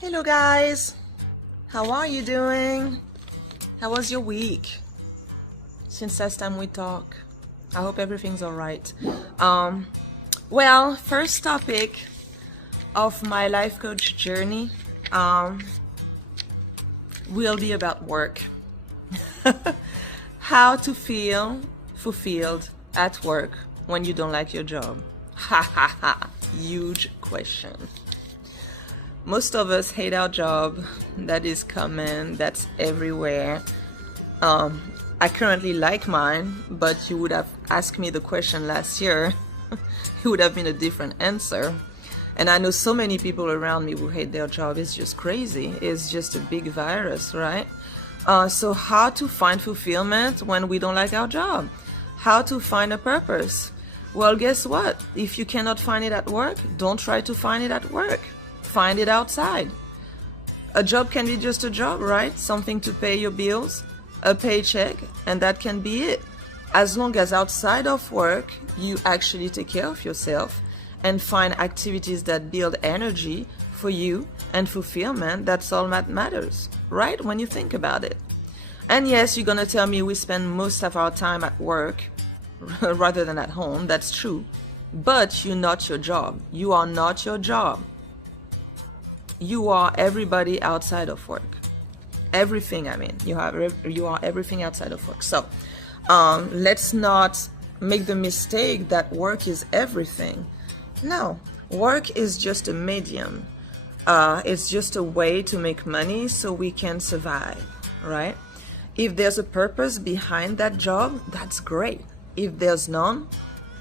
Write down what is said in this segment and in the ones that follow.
Hello guys, how are you doing? How was your week since last time we talked? I hope everything's all right. Well, first topic of my life coach journey will be about work. How to feel fulfilled at work when you don't like your job. Ha ha ha, huge question. Most of us hate our job. That is common, that's everywhere. I currently like mine, but you would have asked me the question last year, it would have been a different answer. And I know so many people around me who hate their job. It's just crazy. It's just a big virus, right? So how to find fulfillment when we don't like our job? How to find a purpose? Well, guess what? If you cannot find it at work, don't try to find it at work. Find it outside. A job can be just a job, right? Something to pay your bills, a paycheck, and that can be it. As long as outside of work, you actually take care of yourself and find activities that build energy for you and fulfillment, that's all that matters, right? When you think about it. And yes, you're gonna tell me we spend most of our time at work rather than at home. That's true. But you're not your job. You are not your job. You are everybody outside of work. Everything, I mean, you are everything outside of work. So let's not make the mistake that work is everything. No, work is just a medium. It's just a way to make money so we can survive, right? If there's a purpose behind that job, that's great. If there's none,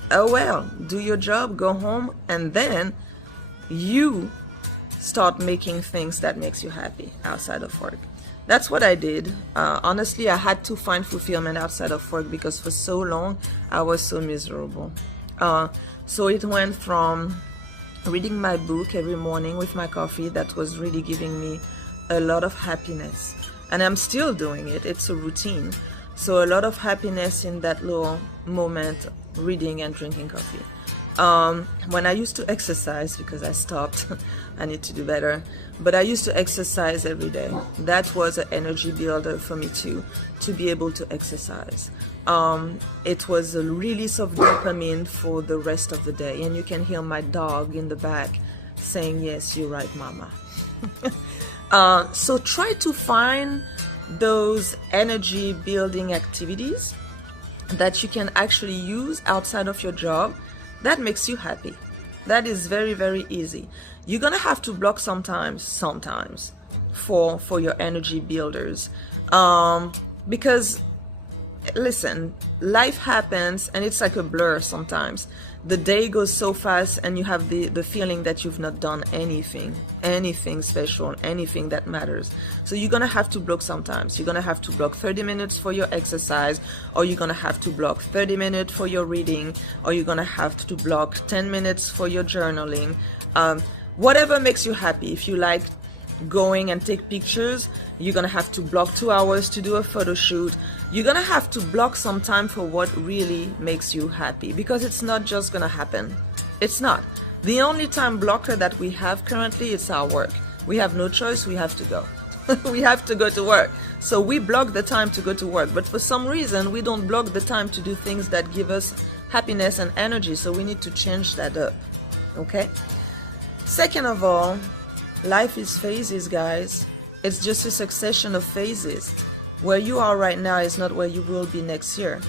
oh well, do your job, go home, and then you start making things that makes you happy outside of work. That's what I did. Honestly, I had to find fulfillment outside of work because for so long I was so miserable. So it went from reading my book every morning with my coffee, that was really giving me a lot of happiness. And I'm still doing it. It's a routine. So a lot of happiness in that little moment, reading and drinking coffee. When I used to exercise, because I stopped, I need to do better, but I used to exercise every day. That was an energy builder for me too, to be able to exercise. It was a release of dopamine for the rest of the day, and you can hear my dog in the back saying, yes, you're right, mama. So try to find those energy building activities that you can actually use outside of your job that makes you happy. That is very, very easy. You're gonna have to block sometimes for your energy builders, because listen, life happens and it's like a blur sometimes. The day goes so fast and you have the feeling that you've not done anything special, anything that matters. So you're gonna have to block sometimes. You're gonna have to block 30 minutes for your exercise, or you're gonna have to block 30 minutes for your reading, or you're gonna have to block 10 minutes for your journaling. Whatever makes you happy. If you like going and take pictures, you're gonna have to block 2 hours to do a photo shoot. You're gonna have to block some time for what really makes you happy, because it's not just gonna happen. It's not. The only time blocker that we have currently is our work. We have no choice, we have to go. We have to go to work. So we block the time to go to work, but for some reason we don't block the time to do things that give us happiness and energy. So we need to change that up, okay? Second of all, life is phases, guys. It's just a succession of phases. Where you are right now is not where you will be next year.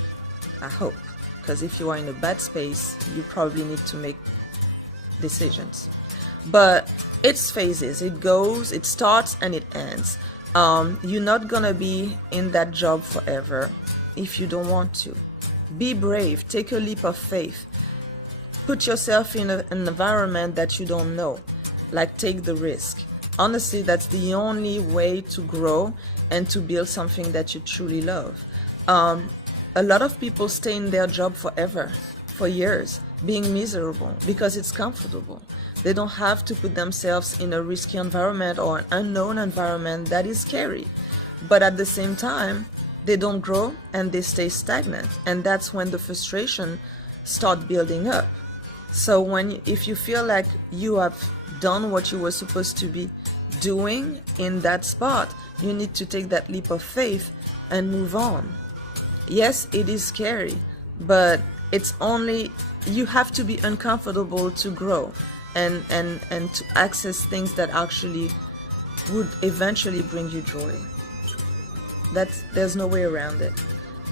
I hope. Because if you are in a bad space, you probably need to make decisions. But it's phases. It goes, it starts, and it ends. You're not gonna be in that job forever if you don't want to. Be brave. Take a leap of faith. Put yourself in an environment that you don't know. Like, take the risk. Honestly, that's the only way to grow and to build something that you truly love. A lot of people stay in their job forever, for years, being miserable because it's comfortable. They don't have to put themselves in a risky environment or an unknown environment that is scary. But at the same time, they don't grow and they stay stagnant. And that's when the frustration starts building up. So if you feel like you have done what you were supposed to be doing in that spot, you need to take that leap of faith and move on. Yes, it is scary, but it's only, you have to be uncomfortable to grow and to access things that actually would eventually bring you joy. There's no way around it.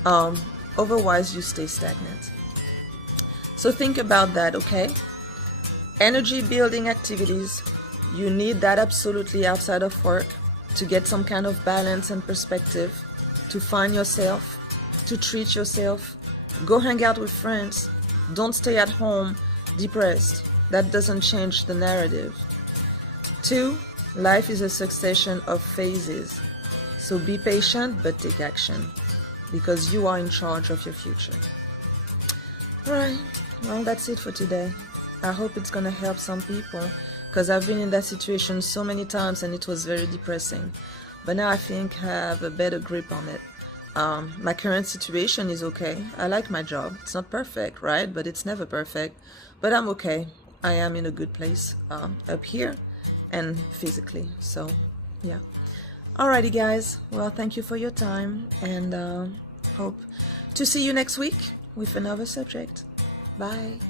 Otherwise you stay stagnant. So think about that, okay? Energy building activities, you need that absolutely outside of work to get some kind of balance and perspective, to find yourself, to treat yourself. Go hang out with friends. Don't stay at home depressed. That doesn't change the narrative. 2, life is a succession of phases. So be patient, but take action, because you are in charge of your future. Alright, well, that's it for today. I hope it's gonna help some people, because I've been in that situation so many times and it was very depressing. But now I think I have a better grip on it. My current situation is okay. I like my job. It's not perfect, right? But it's never perfect. But I'm okay. I am in a good place up here and physically. So, yeah. Alrighty, guys. Well, thank you for your time, and hope to see you next week with another subject. Bye.